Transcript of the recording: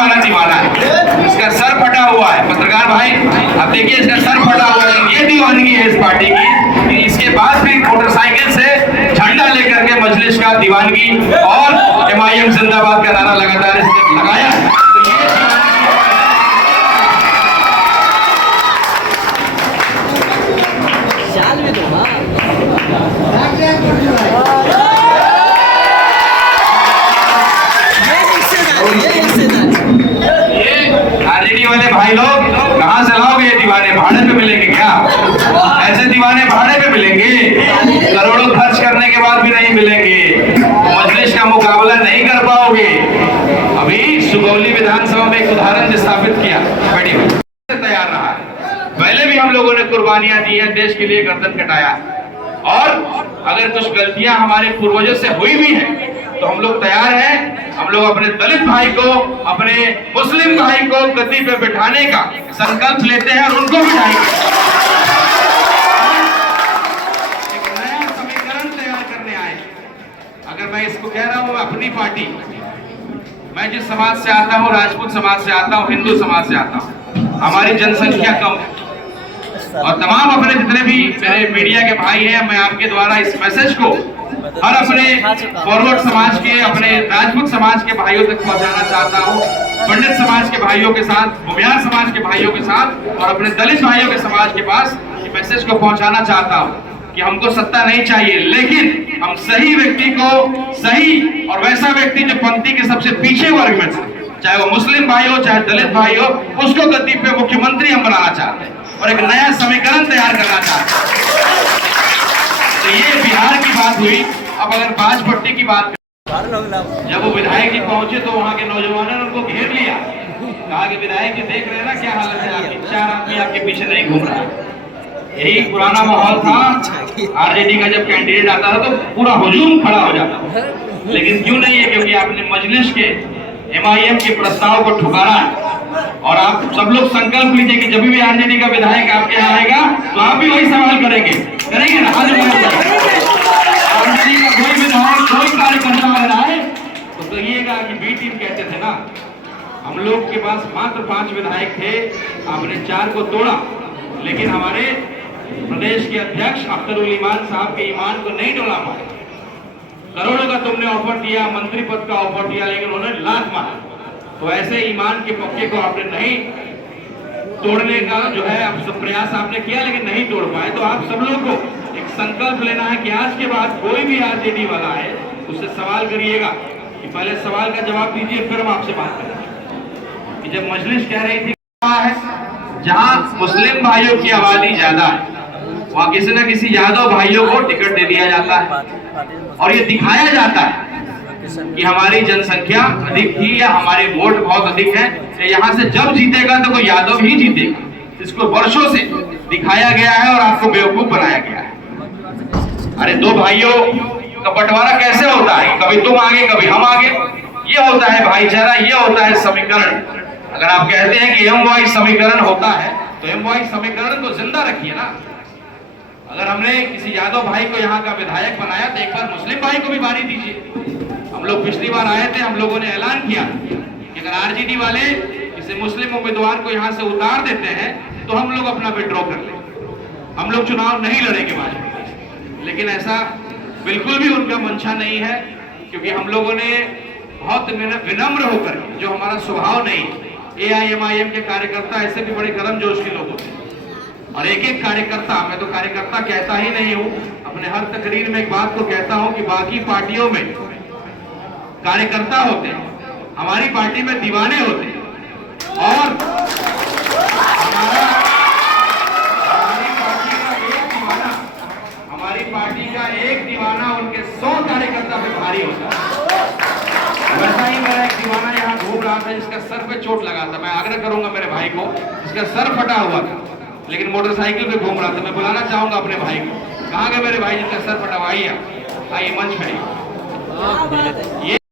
वाला दीवाना है, इसका सर फटा हुआ है। पत्रकार भाई अब देखिए, इसका सर फटा हुआ है। ये दीवानगी है इस पार्टी की कि इसके बाद भी मोटरसाइकिल से झंडा लेकर के मजलिस का दीवानगी और एमआईएम जिंदाबाद का नारा लगातार इसने लगाया। तो ये आरजेडी वाले भाई लोग कहां से लाओगे? ये दीवाने भाड़े पे मिलेंगे क्या? ऐसे दीवाने भाड़े पे मिलेंगे? करोड़ों खर्च करने के बाद भी नहीं मिलेंगे, मजलिस का मुकाबला नहीं कर पाओगे। अभी सुगौली विधानसभा में एक उदाहरण स्थापित किया, तैयार रहा है। पहले भी हम लोगों ने कुर्बानियां दी हैं, देश के लिए गर्दन कटाया, और अगर कुछ गलतियां हमारे पूर्वजों से हुई भी हैं तो हम लोग तैयार हैं। हम लोग अपने दलित भाई को, अपने मुस्लिम भाई को गद्दी पे बिठाने का संकल्प लेते हैं और उनको बिठाएंगे। एक नया समीकरण तैयार करने आए। अगर मैं इसको कह रहा हूं, अपनी पार्टी, मैं जिस समाज से आता हूं, राजपूत समाज से आता हूं, हिंदू समाज से आता हूं, हमारी जनसंख्या कम है, और तमाम अपने जितने भी मेरे मीडिया के भाई हैं, मैं आपके द्वारा इस मैसेज को हर अपने फॉरवर्ड समाज के, अपने राजपूत समाज के भाइयों तक पहुंचाना चाहता हूं, पंडित समाज के भाइयों के साथ, भूमियार समाज के भाइयों के साथ, और अपने दलित भाइयों के समाज के पास ये मैसेज को पहुंचाना चाहता हूं कि हमको सत्ता नहीं चाहिए, लेकिन हम सही व्यक्ति को, सही और वैसा व्यक्ति जो पंक्ति के सबसे पीछे वर्ग में था, चाहे वो मुस्लिम भाई हो, चाहे दलित भाई हो, उसको गद्दी पे मुख्यमंत्री हम बनाना चाहते हैं और एक नया समीकरण तैयार करना चाहते हैं। तो ये बिहार की बात हुई। अब अगर बाजपट्टी की बात करें, जब वो विधायक जी पहुंचे तो वहां के नौजवानों ने उनको घेर लिया, कहा कि विधायक जी देख रहे हैं ना क्या हालत है आपकी, 4 आदमी आपके पीछे नहीं घूम रहा है। यही पुराना माहौल था, आरजेडी का जब कैंडिडेट आता था तो पूरा हुजूम खड़ा हो जाता, लेकिन क्यों नहीं है? क्योंकि आपने मजलिस के, एमआईएम के प्रस्ताव को ठुकराया है। और आप सब लोग संकल्प लीजिए कि जब भी आरजेडी का विधायक आपके यहाँ आएगा तो आप भी वही सवाल करेंगे ना? आरजेडी का कोई विधायक, कोई कार्यकर्ता अगर आए तो कहिएगा कि बी टीम कहते थे ना, हम लोग के पास मात्र 5 विधायक थे, आपने 4 को तोड़ा, लेकिन हमारे प्रदेश के अध्यक्ष अख्तरुल ईमान साहब के ईमान को नहीं तोड़ा पाए। करोड़ों का तुमने ऑफर दिया, मंत्री पद का ऑफर दिया, लेकिन उन्होंने लात मारा। तो ऐसे ईमान के पक्के को आपने नहीं तोड़ने का जो है आप सब प्रयास आपने किया, लेकिन नहीं तोड़ पाए। तो आप सब लोगों को एक संकल्प लेना है कि आज के बाद कोई भी आरजेडी वाला है उससे सवाल करिएगा कि पहले सवाल का जवाब दीजिए, फिर हम आपसे बात करेंगे। कि जब मजलिस कह रही थी जहां मुस्लिम भाइयों की आबादी ज्यादा है, वहां किसी न किसी यादव भाइयों को टिकट दे दिया जाता है, और ये दिखाया जाता है कि हमारी जनसंख्या अधिक थी या हमारे वोट बहुत अधिक है, यहाँ से जब जीतेगा तो कोई यादव ही जीतेगा। इसको वर्षों से दिखाया गया है और आपको बेवकूफ बनाया गया है। अरे 2 भाइयों का बंटवारा कैसे होता है? कभी तुम आगे, कभी हम आगे। ये होता है भाईचारा, ये होता है समीकरण। अगर आप कहते हैं कि एम वाई समीकरण होता है तो एम वाई समीकरण को जिंदा रखिए ना। अगर हमने किसी यादव भाई को यहाँ का विधायक बनाया तो एक बार मुस्लिम भाई को भी बारी दीजिए। हम लोग पिछली बार आए थे, हम लोगों ने ऐलान किया कि अगर आरजेडी वाले किसी मुस्लिम उम्मीदवार को यहाँ से उतार देते हैं तो हम लोग अपना विड्रॉ कर लें, हम लोग चुनाव नहीं लड़ेंगे भाजपा। लेकिन ऐसा बिल्कुल भी उनका मंशा नहीं है, क्योंकि हम लोगों ने बहुत विनम्र होकर, जो हमारा स्वभाव नहीं है, एआईएमआईएम के कार्यकर्ता ऐसे भी बड़े गर्मजोश के लोग होते हैं, और एक एक कार्यकर्ता, मैं तो कार्यकर्ता कहता ही नहीं हूं, अपने हर तकरीर में एक बात को कहता हूं कि बाकी पार्टियों में कार्यकर्ता होते हैं, हमारी पार्टी में दीवाने होते हैं, और हमारी पार्टी का एक दीवाना उनके 100 कार्यकर्ता पे भारी होता है। वैसा ही मेरा एक दीवाना यहाँ घूम रहा था जिसका सर पे चोट लगा था। मैं आग्रह करूंगा मेरे भाई को, जिसका सर फटा हुआ था लेकिन मोटरसाइकिल पे घूम रहा था, मैं बुलाना चाहूंगा अपने भाई को। कहाँ गए मेरे भाई जिसका सर फटा हुआ? आइए मंच पे।